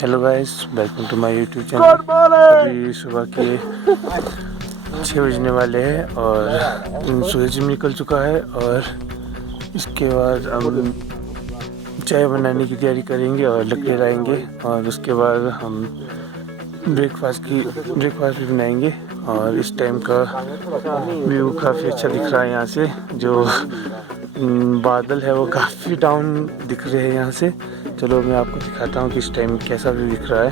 Hello guys, welcome to my YouTube channel. अभी सुबह के 6 बजने वाले हैं और सूरज निकल चुका है और इसके बाद हम चाय बनाने की तैयारी करेंगे और लकड़ी लाएंगे और उसके बाद हम ब्रेकफास्ट भी बनाएंगे। और इस टाइम का व्यू काफ़ी अच्छा दिख रहा है यहाँ से। जो बादल है वो काफ़ी डाउन दिख रहे हैं यहाँ से। चलो मैं आपको दिखाता हूँ कि इस टाइम कैसा व्यू दिख रहा है।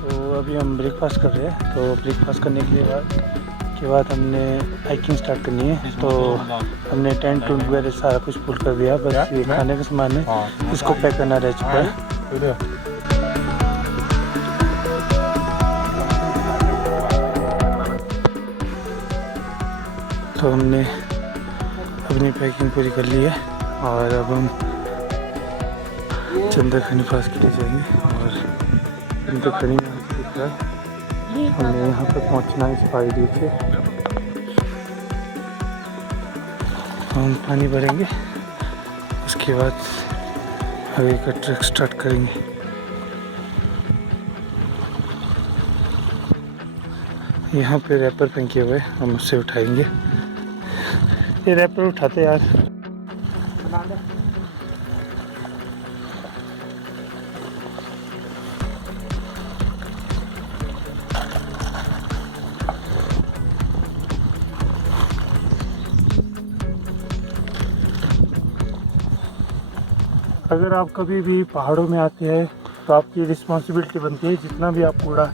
तो अभी हम ब्रेकफास्ट कर रहे हैं। तो ब्रेकफास्ट करने के बाद हमने हाइकिंग स्टार्ट करनी है। तो हमने टेंट टूंट वगैरह सारा कुछ फुल कर दिया। बस ये खाने का सामान है, इसको पैक करना रह चुका है। तो हमने अपनी पैकिंग पूरी कर ली है और अब हम चंदर खनी पास के लिए जाएंगे। और चंदर खनी हमें यहाँ पर पहुँचना है इस पहाड़ी से। हम पानी भरेंगे, उसके बाद आगे का ट्रैक स्टार्ट करेंगे। यहाँ पे रैपर फेंके हुए हम उससे उठाएंगे। ये रैपर उठाते यार। अगर आप कभी भी पहाड़ों में आते हैं तो आपकी रिस्पॉन्सिबिलिटी बनती है जितना भी आप कूड़ा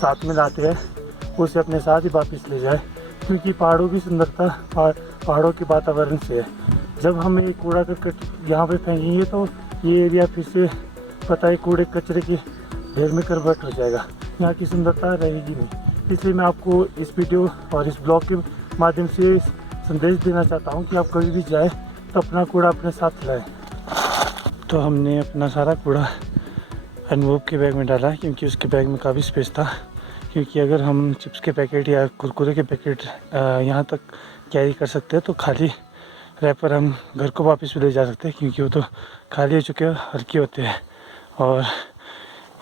साथ में लाते हैं उसे अपने साथ ही वापस ले जाए, क्योंकि पहाड़ों की सुंदरता पहाड़ों के वातावरण से है। जब हम ये कूड़ा करकट यहाँ पे फेंकेंगे तो ये एरिया फिर से पता है कूड़े कचरे के ढेर में कन्वर्ट हो जाएगा, यहाँ की सुंदरता रहेगी नहीं। इसलिए मैं आपको इस वीडियो और इस ब्लॉग के माध्यम से संदेश देना चाहता हूँ कि आप कभी भी जाए तो अपना कूड़ा अपने साथ लाएँ। तो हमने अपना सारा कूड़ा अनुभव के बैग में डाला, क्योंकि उसके बैग में काफ़ी स्पेस था। क्योंकि अगर हम चिप्स के पैकेट या कुरकुरे के पैकेट यहाँ तक कैरी कर सकते हैं तो खाली रैपर हम घर को वापस भी ले जा सकते हैं, क्योंकि वो तो खाली हो चुके हैं, हल्के होते हैं। और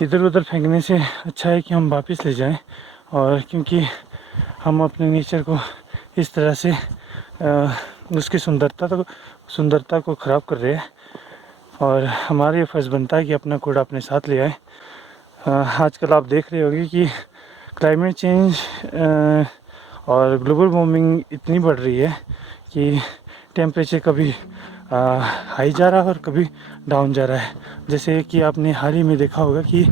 इधर उधर फेंकने से अच्छा है कि हम वापस ले जाएं। और क्योंकि हम अपने नेचर को इस तरह से उसकी सुंदरता को ख़राब कर रहे हैं और हमारा ये फ़र्ज़ बनता है कि अपना कूड़ा अपने साथ ले आए। आजकल आप देख रहे होंगे कि क्लाइमेट चेंज और ग्लोबल वार्मिंग इतनी बढ़ रही है कि टेम्परेचर कभी हाई जा रहा है और कभी डाउन जा रहा है। जैसे कि आपने हाल ही में देखा होगा कि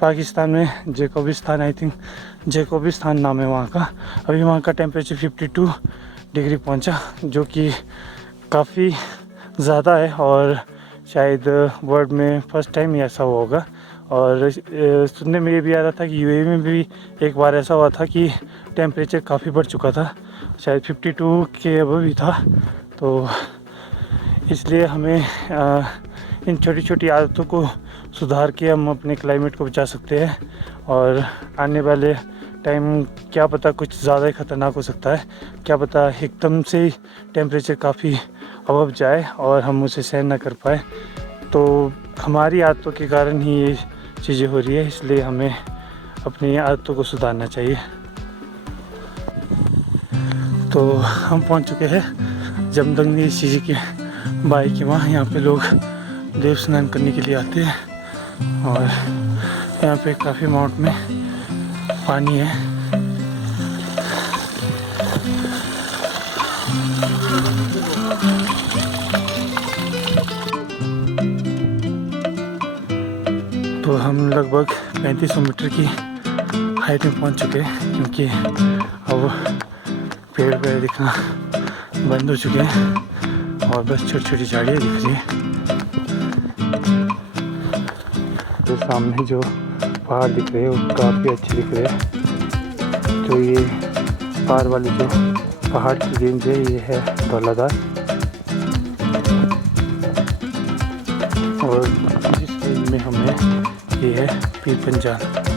पाकिस्तान में जैकोबिस्तान नाम है वहाँ का, अभी वहाँ का टेम्परेचर 52 डिग्री पहुँचा, जो कि काफ़ी ज़्यादा है और शायद वर्ल्ड में फर्स्ट टाइम ही ऐसा हुआ होगा। और सुनने में ये भी आ रहा था कि यूएई में भी एक बार ऐसा हुआ था कि टेम्परेचर काफ़ी बढ़ चुका था, शायद 52 के अबव भी था। तो इसलिए हमें इन छोटी छोटी आदतों को सुधार के हम अपने क्लाइमेट को बचा सकते हैं। और आने वाले टाइम क्या पता कुछ ज़्यादा ही ख़तरनाक हो सकता है, क्या पता एकदम से टेम्परेचर काफ़ी अबव जाए और हम उसे सहन ना कर पाए। तो हमारी आदतों के कारण ही ये चीज़ें हो रही है, इसलिए हमें अपनी आदतों को सुधारना चाहिए। तो हम पहुंच चुके हैं जमदग्नि जी की बाई के वहाँ। यहाँ पे लोग देव स्नान करने के लिए आते हैं और यहाँ पे काफ़ी अमाउंट में पानी है। तो हम लगभग 3500 मीटर की हाइट में पहुंच चुके हैं, क्योंकि अब पेड़ पे दिखना बंद हो चुके हैं और बस छोटी छोटी झाड़ियाँ दिख रही है। तो सामने जो पहाड़ दिख रहे हैं वो काफ़ी अच्छे दिख रहे हैं। तो ये पार वाली जो पहाड़ की रेंज है ये है धौलाधार। और जिस रेंज में हमें ये है पीर पंजाल।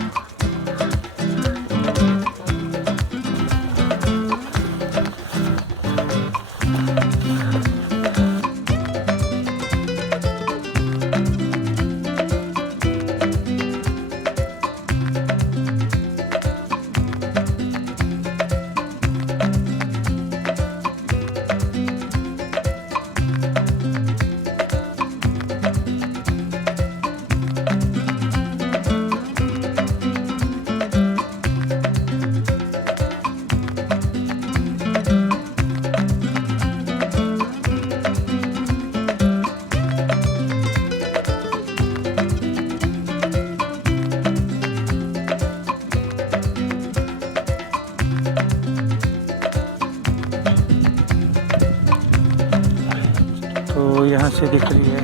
तो यहाँ से दिख रही है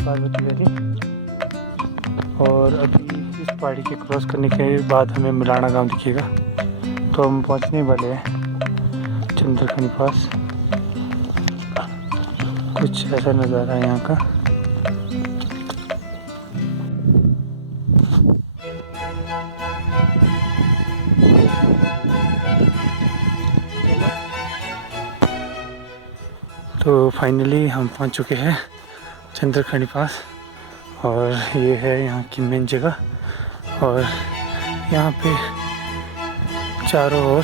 पार्वती वैली, और अभी इस पहाड़ी के क्रॉस करने के बाद हमें मिलाना गांव दिखेगा। तो हम पहुँचने वाले हैं चंद्रखनी पास। कुछ ऐसा नज़ारा है यहाँ का। तो फाइनली हम पहुंच चुके हैं चंद्रखनी पास, और ये है यहाँ की मेन जगह। और यहाँ पे चारों ओर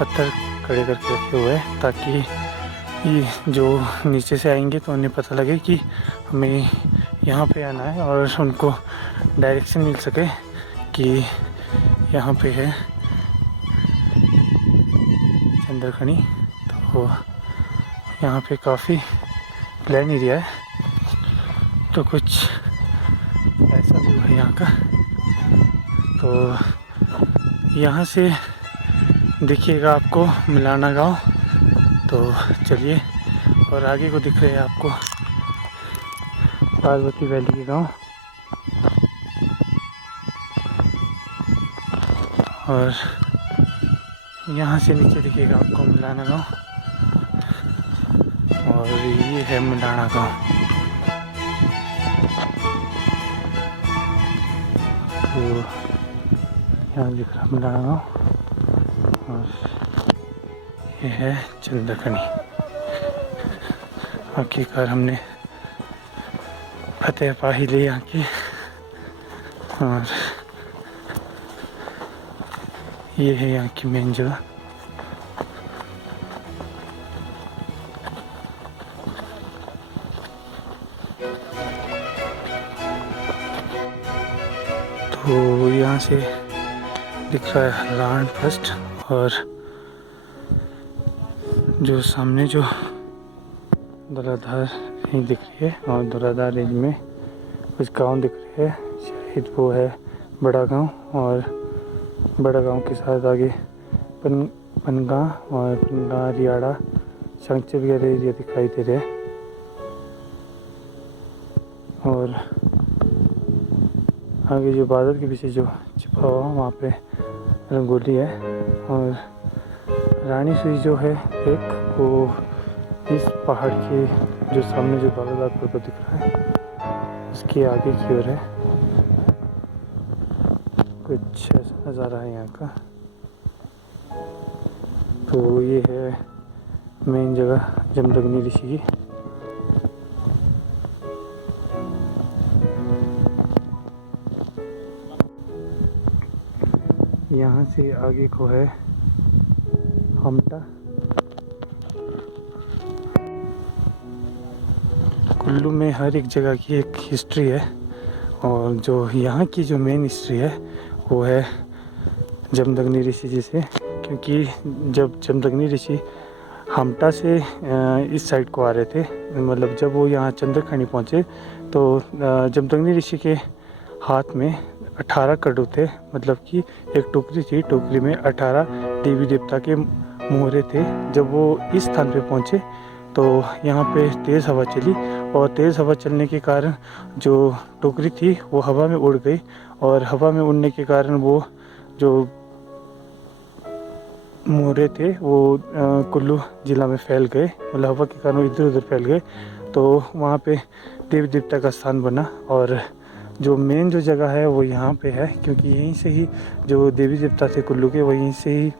पत्थर खड़े करके रखे हुए हैं ताकि ये जो नीचे से आएंगे तो उन्हें पता लगे कि हमें यहाँ पे आना है, और उनको डायरेक्शन मिल सके कि यहाँ पे है चंद्रखनी। तो यहाँ पे काफ़ी प्लेन एरिया है, तो कुछ ऐसा व्यू है यहाँ का। तो यहाँ से दिखिएगा आपको मिलाना गांव। तो चलिए, और आगे को दिख रहे हैं आपको पार्वती वैली के गांव, और यहाँ से नीचे दिखेगा आपको मिलाना गांव, और ये है मिलाना गांव। तो यहाँ दिख रहा मिलाना गांव, और ये है चंद्रखनी। आखिरकार हमने फतेह पा ही ली यहाँ की। और ये है यहाँ की मेन जगह। तो यहाँ से दिख रहा है हल्लान फर्स्ट, और जो सामने जो धौलाधार रेंज दिख रही है, और धौलाधार रेंज में कुछ गांव दिख रहे हैं। शायद वो है बड़ा गांव, और बड़ा गांव के साथ आगे पनगा और पनगा रियाड़ा शंक्चर वगैरह एरिया दिखाई दे रहे हैं। और आगे जो बादल के पीछे जो छिपा हुआ वहाँ पे रंगोली है। और रानी सुई जो है एक, वो इस पहाड़ के जो सामने जो बादल आपको दिख रहा है उसके आगे की ओर है। कुछ ऐसा नज़ारा है यहाँ का। तो ये है मेन जगह जमदग्नि ऋषि की। यहाँ से आगे को है हमटा। कुल्लू में हर एक जगह की एक हिस्ट्री है, और जो यहाँ की जो मेन हिस्ट्री है वो है जमदग्नि ऋषि जी से। क्योंकि जब जमदग्नि ऋषि हमटा से इस साइड को आ रहे थे, मतलब जब वो यहाँ चंद्रखनी पहुँचे तो जमदग्नि ऋषि के हाथ में 18 कड़ू थे। मतलब कि एक टोकरी थी, टोकरी में 18 देवी देवता के मोहरे थे। जब वो इस स्थान पे पहुँचे तो यहाँ पे तेज़ हवा चली, और तेज़ हवा चलने के कारण जो टोकरी थी वो हवा में उड़ गई, और हवा में उड़ने के कारण वो जो मोहरे थे वो कुल्लू ज़िला में फैल गए। मतलब हवा के कारण वो इधर उधर फैल गए। तो वहाँ पे देवी देवता का स्थान बना। और जो मेन जो जगह है वो यहाँ पे है, क्योंकि यहीं से ही जो देवी देवता थे कुल्लू के, वहीं से ही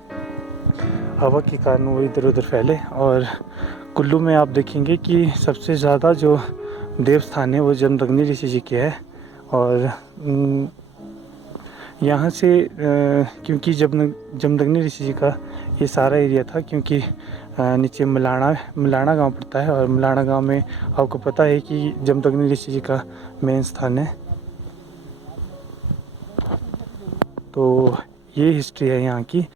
हवा के कारण वो इधर उधर फैले। और कुल्लू में आप देखेंगे कि सबसे ज़्यादा जो देव स्थान है वो जमदग्नि ऋषि जी के है। और यहाँ से क्योंकि जमदग्नि ऋषि जी का ये सारा एरिया था, क्योंकि नीचे मलाना गांव पड़ता है, और मलाना गांव में आपको पता है कि जमदग्नि ऋषि जी का मेन स्थान है। तो ये हिस्ट्री है यहाँ की।